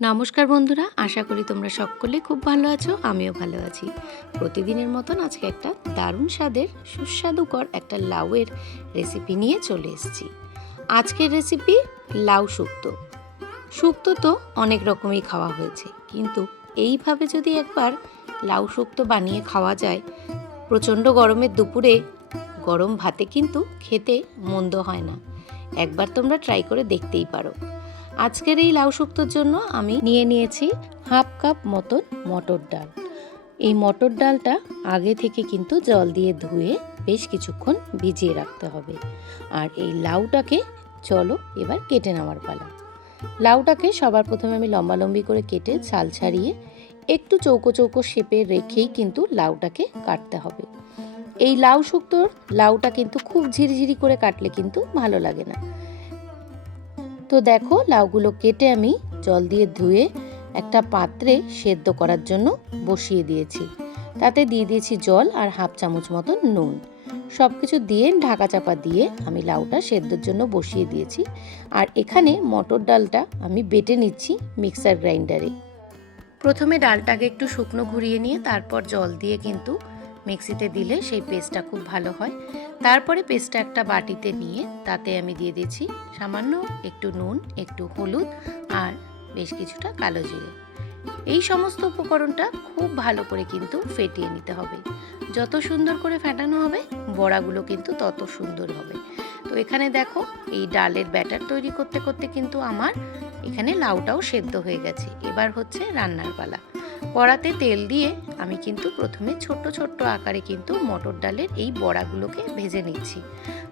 নমস্কার বন্ধুরা, আশা করি তোমরা সকলে খুব ভালো আছো, আমিও ভালো আছি। প্রতিদিনের মতন আজকে একটা দারুণ স্বাদের, সুস্বাদুকর একটা লাউয়ের রেসিপি নিয়ে চলে এসেছি। আজকের রেসিপি লাউ শুক্তো। শুক্তো তো অনেক রকমই খাওয়া হয়েছে, কিন্তু এইভাবে যদি একবার লাউ শুক্তো বানিয়ে খাওয়া যায়, প্রচণ্ড গরমের দুপুরে গরম ভাতে কিন্তু খেতে মন্দ হয় না। একবার তোমরা ট্রাই করে দেখতেই পারো। আজকের এই লাউ শুক্তোর জন্য আমি নিয়ে নিয়েছি হাফ কাপ মতন মটর ডাল। এই মটর ডালটা আগে থেকে কিন্তু জল দিয়ে ধুয়ে বেশ কিছুক্ষণ ভিজিয়ে রাখতে হবে। আর এই লাউটাকে চলো এবার কেটে নেওয়ার পালা। লাউটাকে সবার প্রথমে আমি লম্বালম্বি করে কেটে ছাল ছাড়িয়ে একটু চৌকো চৌকো শেপে রেখেই কিন্তু লাউটাকে কাটতে হবে। এই লাউ শুক্তোর লাউটা কিন্তু খুব ঝিরিঝিরি করে কাটলে কিন্তু ভালো লাগে না। তো দেখো লাউগুলো কেটে আমি জল দিয়ে ধুয়ে একটা পাত্রে সেদ্ধ করার জন্য বসিয়ে দিয়েছি। তাতে দিয়ে দিয়েছি জল আর হাফ চামচ মতো নুন। সব কিছু দিয়ে ঢাকা চাপা দিয়ে আমি লাউটা সেদ্ধর জন্য বসিয়ে দিয়েছি। আর এখানে মটর ডালটা আমি বেটে নিচ্ছি মিক্সার গ্রাইন্ডারে। প্রথমে ডালটাকে একটু শুকনো ঘুরিয়ে নিয়ে তারপর জল দিয়ে কিন্তু মিক্সিতে দিলে সেই পেস্টটা খুব ভালো হয়। তারপরে পেস্টটা একটা বাটিতে নিয়ে তাতে আমি দিয়ে দিয়েছি সামান্য একটু নুন, একটু হলুদ আর বেশ কিছুটা কালো জিরে। এই সমস্ত উপকরণটা খুব ভালো করে কিন্তু ফেটিয়ে নিতে হবে। যত সুন্দর করে ফেটানো হবে, বড়াগুলো কিন্তু তত সুন্দর হবে। তো এখানে দেখো, এই ডালের ব্যাটার তৈরি করতে করতে কিন্তু আমার এখানে লাউটাও সেদ্ধ হয়ে গেছে। এবার হচ্ছে রান্নার পালা। কড়াতে তেল দিয়ে আমি কিন্তু প্রথমে ছোট্ট ছোট্ট আকারে কিন্তু মটর ডালের এই বড়াগুলোকে ভেজে নিচ্ছি।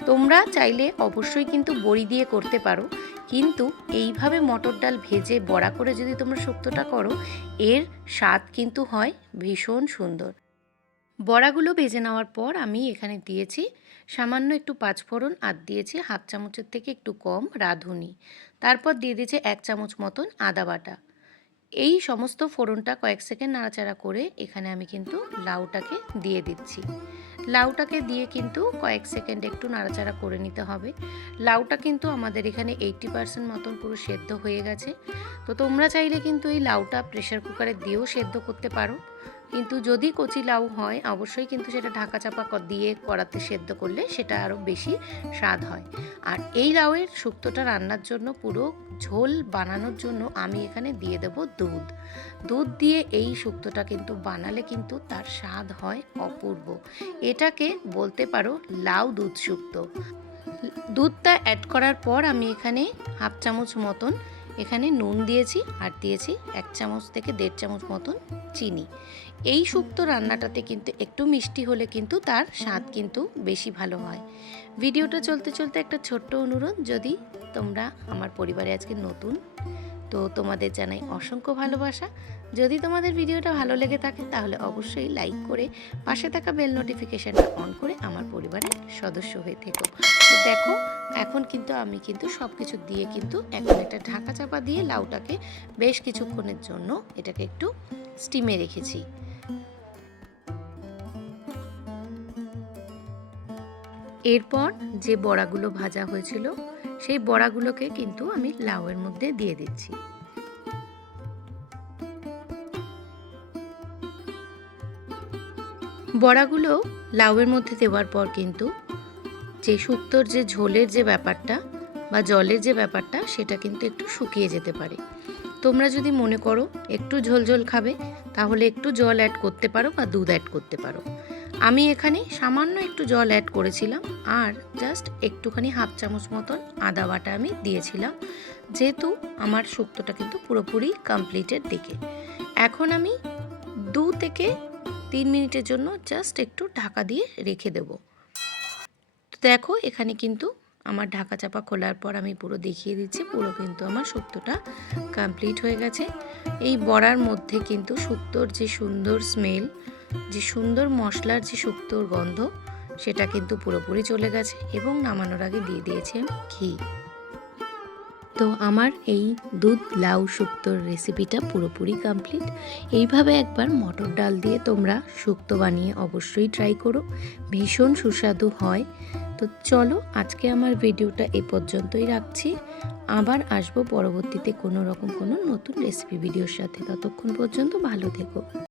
তোমরা চাইলে অবশ্যই কিন্তু বড়ি দিয়ে করতে পারো, কিন্তু এইভাবে মটর ডাল ভেজে বড়া করে যদি তোমরা শুক্তটা করো, এর স্বাদ কিন্তু হয় ভীষণ সুন্দর। বড়াগুলো ভেজে নেওয়ার পর আমি এখানে দিয়েছি সামান্য একটু পাঁচফোড়ন, আর দিয়েছি হাফ চামচের থেকে একটু কম রাঁধুনি। তারপর দিয়ে দিয়েছি এক চামচ মতন আদা বাটা। এই সমস্ত ফোড়নটা কয়েক সেকেন্ড নাড়াচাড়া করে এখানে আমি কিন্তু লাউটাকে দিয়ে দিচ্ছি। লাউটাকে দিয়ে কিন্তু কয়েক সেকেন্ড একটু নাড়াচাড়া করে নিতে হবে। লাউটা কিন্তু আমাদের এখানে এইটটি পার্সেন্ট মতন পুরো সেদ্ধ হয়ে গেছে। তো তোমরা চাইলে কিন্তু এই লাউটা প্রেশার কুকারে দিয়েও সেদ্ধ করতে পারো। কিন্তু যদি কচি লাউ হয়, অবশ্যই কিন্তু সেটা ঢাকা চাপা দিয়ে কড়াতে সেদ্ধ করলে সেটা আরও বেশি স্বাদ হয়। আর এই লাউয়ের শুক্তোটা রান্নার জন্য পুরো ঝোল বানানোর জন্য আমি এখানে দিয়ে দেব দুধ। দুধ দিয়ে এই শুক্তোটা কিন্তু বানালে কিন্তু তার স্বাদ হয় অপূর্ব। এটাকে বলতে পারো লাউ দুধ শুক্তো। দুধটা অ্যাড করার পর আমি এখানে হাফ চামচ মতন এখানে নুন দিয়েছি আর দিয়েছি এক চামচ থেকে দেড় চামচ মতন চিনি। এই শুক্তো রান্নাটাতে কিন্তু একটু মিষ্টি হলে কিন্তু তার স্বাদ কিন্তু বেশি ভালো হয়। ভিডিওটা চলতে চলতে একটা ছোট্ট অনুরোধ, যদি তোমরা আমার পরিবারে আজকে নতুন। তো তোমাদের জানাই অসংখ্য ভালোবাসা। যদি তোমাদের ভিডিওটা ভালো লেগে থাকে, তাহলে অবশ্যই লাইক করে পাশে থাকা বেল নোটিফিকেশানটা অন করে আমার পরিবারের সদস্য হয়ে থেকো। তো দেখো, এখন কিন্তু আমি কিন্তু সব কিছু দিয়ে কিন্তু এখন একটা ঢাকা চাপা দিয়ে লাউটাকে বেশ কিছুক্ষণের জন্য এটাকে একটু স্টিমে রেখেছি। এরপর যে বড়াগুলো ভাজা হয়েছিল সেই বড়াগুলোকে কিন্তু আমি লাউয়ের মধ্যে দিয়ে দিচ্ছি। বড়াগুলো লাউয়ের মধ্যে দেওয়ার পর কিন্তু যে শুক্তোর যে ঝোলের যে ব্যাপারটা বা জলের যে ব্যাপারটা, সেটা কিন্তু একটু শুকিয়ে যেতে পারে। তোমরা যদি মনে করো একটু ঝোল ঝোল খাবে, তাহলে একটু জল অ্যাড করতে পারো বা দুধ অ্যাড করতে পারো। আমি এখানে সামান্য একটু জল অ্যাড করেছিলাম, আর জাস্ট একটুখানি হাফ চামচ মতন আদা বাটা আমি দিয়েছিলাম, যেহেতু আমার শুক্তোটা কিন্তু পুরোপুরি কমপ্লিটের দিকে। এখন আমি দু থেকে তিন মিনিটের জন্য জাস্ট একটু ঢাকা দিয়ে রেখে দেব। তো দেখো, এখানে কিন্তু আমার ঢাকা চাপা খোলার পর আমি পুরো দেখিয়ে দিচ্ছি, পুরো কিন্তু আমার শুক্তোটা কমপ্লিট হয়ে গেছে। এই বড়ার মধ্যে কিন্তু শুক্তোর যে সুন্দর স্মেল যে সুন্দর মশলার যে শুক্তোর গন্ধ, সেটা কিন্তু পুরোপুরি চলে গেছে এবং নামানোর আগে দিয়ে দিয়েছে ঘি। তো আমার এই দুধ লাউ শুক্তোর রেসিপিটা পুরোপুরি কমপ্লিট এইভাবে একবার মটর ডাল দিয়ে তোমরা শুক্তো বানিয়ে অবশ্যই ট্রাই করো। ভীষণ সুস্বাদু হয়। তো চলো আজকে আমার ভিডিওটা এই পর্যন্তই রাখছি। আবার আসব পরবর্তীতে কোনো রকম কোনো নতুন রেসিপি ভিডিওর সাথে। ততক্ষণ পর্যন্ত ভালো থেকো।